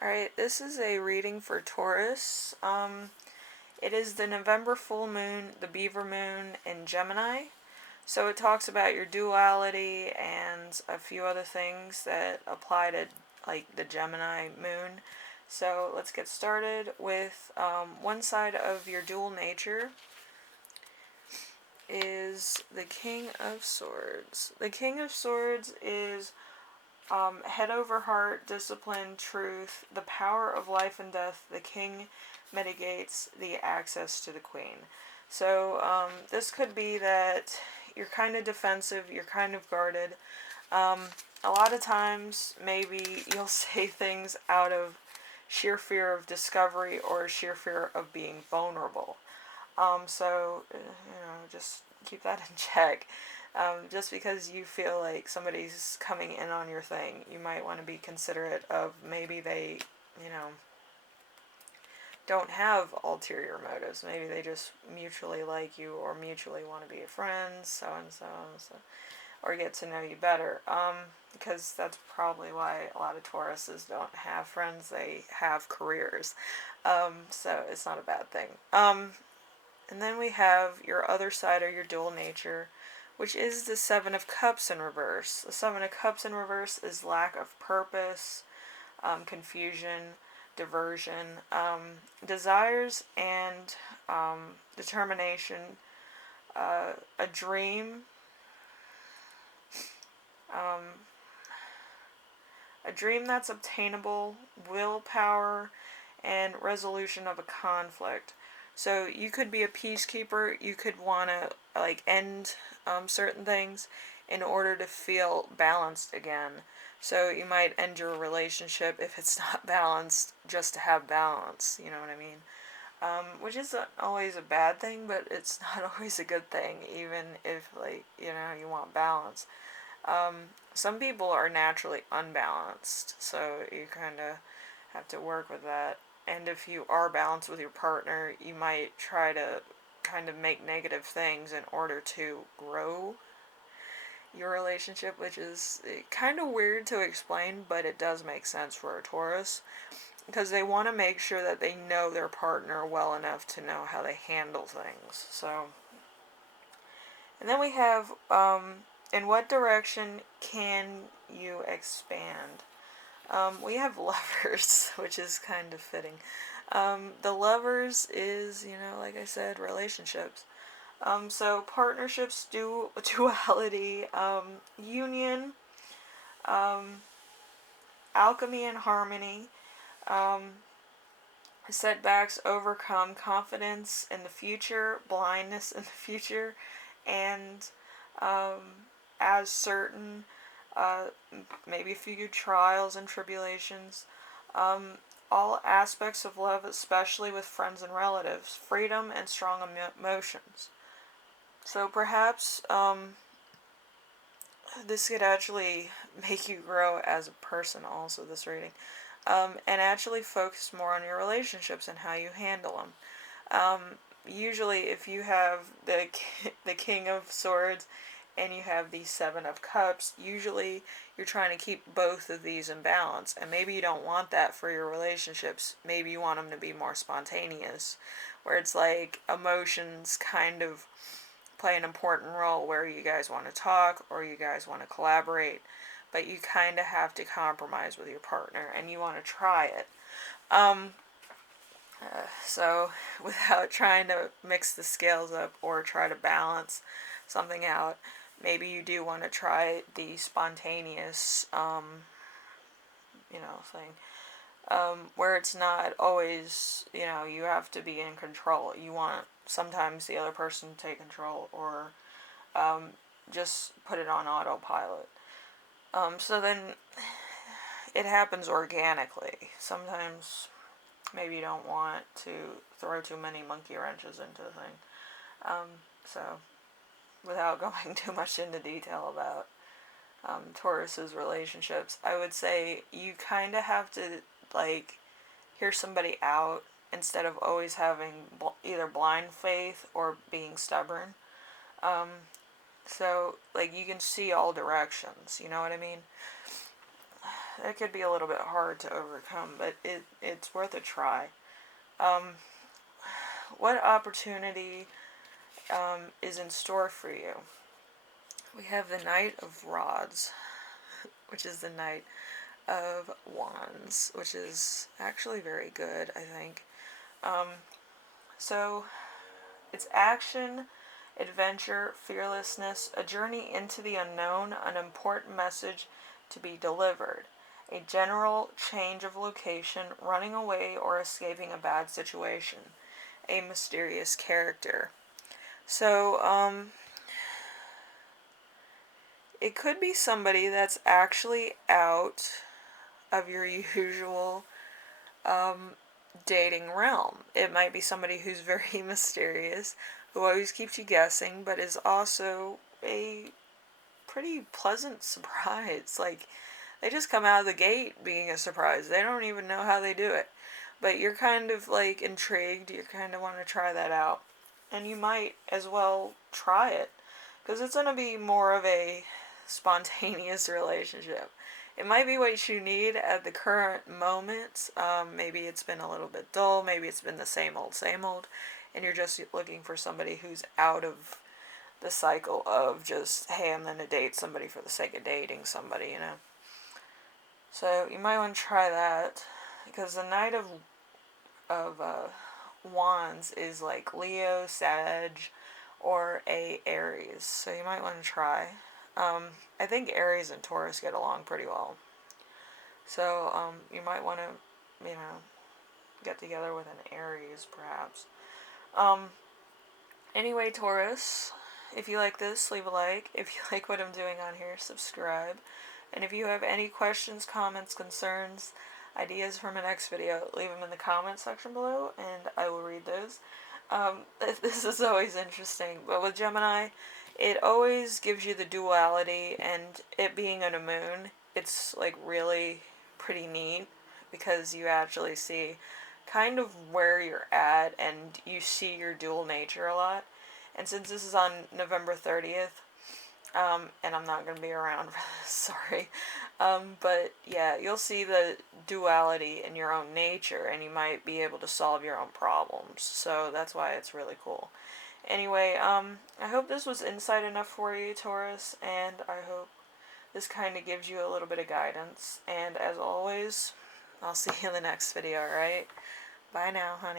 Alright, this is a reading for Taurus. It is the November full moon, the Beaver moon in Gemini. So it talks about your duality and a few other things that apply to like the Gemini moon. So let's get started with one side of your dual nature is the King of Swords. The King of Swords is head over heart, discipline, truth, the power of life and death. The king mitigates the access to the queen. So this could be that you're kind of defensive, you're kind of guarded. Um, a lot of times, maybe you'll say things out of sheer fear of discovery or sheer fear of being vulnerable. Just keep that in check. Just because you feel like somebody's coming in on your thing, you might want to be considerate of maybe they, you know, don't have ulterior motives. Maybe they just mutually like you or mutually want to be a friend, so and so, or get to know you better. Because that's probably why a lot of Tauruses don't have friends, they have careers. So it's not a bad thing. And then we have your other side or your dual nature, which is the Seven of Cups in reverse. The Seven of Cups in reverse is lack of purpose, confusion, diversion, desires, and determination, a dream, um, a dream that's obtainable, willpower, and resolution of a conflict. So you could be a peacekeeper. You could want to end certain things in order to feel balanced again. So you might end your relationship if it's not balanced just to have balance. You know what I mean? Which isn't always a bad thing, but it's not always a good thing, even if you want balance. Some people are naturally unbalanced, so you kind of have to work with that. And if you are balanced with your partner, you might try to kind of make negative things in order to grow your relationship, which is kind of weird to explain, but it does make sense for a Taurus because they want to make sure that they know their partner well enough to know how they handle things. So, and then we have in what direction can you expand? We have lovers, which is kind of fitting. The lovers is, like I said, relationships. So partnerships, duality, union, um, alchemy and harmony, um, setbacks overcome, confidence in the future, blindness in the future, and as certain, uh, maybe a few trials and tribulations. Um, all aspects of love, especially with friends and relatives, freedom and strong emotions. So perhaps this could actually make you grow as a person, also, this reading, and actually focus more on your relationships and how you handle them. Um, Usually, if you have the King of Swords and you have the Seven of Cups, usually you're trying to keep both of these in balance. And maybe you don't want that for your relationships. Maybe you want them to be more spontaneous, where it's like emotions kind of play an important role, where you guys want to talk or you guys want to collaborate, but you kind of have to compromise with your partner and you want to try it. Um, so, without trying to mix the scales up or try to balance something out, maybe you do want to try the spontaneous, thing. Where it's not always, you have to be in control. You want sometimes the other person to take control or just put it on autopilot. So then it happens organically. Sometimes maybe you don't want to throw too many monkey wrenches into the thing. So, without going too much into detail about Taurus's relationships, I would say you kind of have to hear somebody out instead of always having either blind faith or being stubborn. Um, so you can see all directions. You know what I mean? it could be a little bit hard to overcome, but it's worth a try. Um, what opportunity is in store for you? We have the Knight of Rods, which is the Knight of Wands, which is actually very good, I think. Um, so it's action, adventure, fearlessness, a journey into the unknown, an important message to be delivered, a general change of location, running away or escaping a bad situation, a mysterious character. So, it could be somebody that's actually out of your usual um, dating realm. It might be somebody who's very mysterious, who always keeps you guessing, but is also a pretty pleasant surprise. Like, they just come out of the gate being a surprise. They don't even know how they do it. But you're kind of like intrigued. You kind of want to try that out. And you might as well try it. Because it's going to be more of a spontaneous relationship. It might be what you need at the current moment. Maybe it's been a little bit dull. Maybe it's been the same old, same old. And you're just looking for somebody who's out of the cycle of just, hey, I'm going to date somebody for the sake of dating somebody, you know. So you might want to try that. Because the Knight of Wands is like Leo, Sag, or a Aries. So you might want to try. I think Aries and Taurus get along pretty well. So you might want to, get together with an Aries, perhaps. Anyway, Taurus, if you like this, leave a like. If you like what I'm doing on here, subscribe. And if you have any questions, comments, concerns, ideas for my next video, leave them in the comment section below, and I will read those. This is always interesting, but with Gemini, it always gives you the duality, and it being on a moon, it's like really pretty neat, because you actually see kind of where you're at, and you see your dual nature a lot. And since this is on November 30th, and I'm not going to be around for this, sorry. But yeah, you'll see the duality in your own nature, and you might be able to solve your own problems. So that's why it's really cool. Anyway, I hope this was insight enough for you, Taurus, and I hope this kind of gives you a little bit of guidance. And as always, I'll see you in the next video, alright? Bye now, honey.